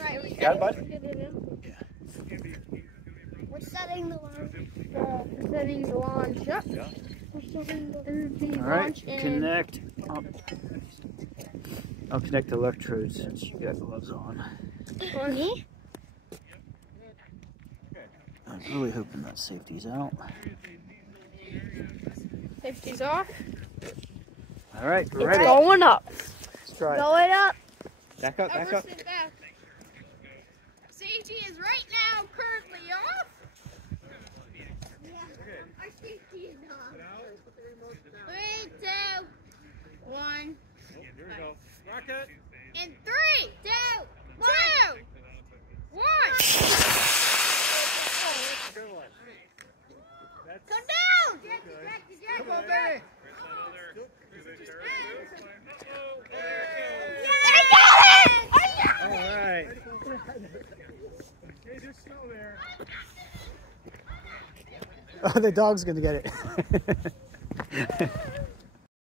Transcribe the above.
Right, Got it, bud? we're setting the launch. Setting the launch up. Yeah. We're setting the All right, launch in. connect. I'll connect the electrodes since you got gloves on. For me? I'm really hoping that safety's out. Safety's off. All right, we're It's ready. going up. Let's try it. Going up. Back up, back up. Safety is right now currently off. Our safety is off. 3, 2, 1. Here we go. Rocket. In 3, 2, 1. Good one. Come down! Come on, baby. All right. Okay, just slow there. Oh, the dog's gonna get it.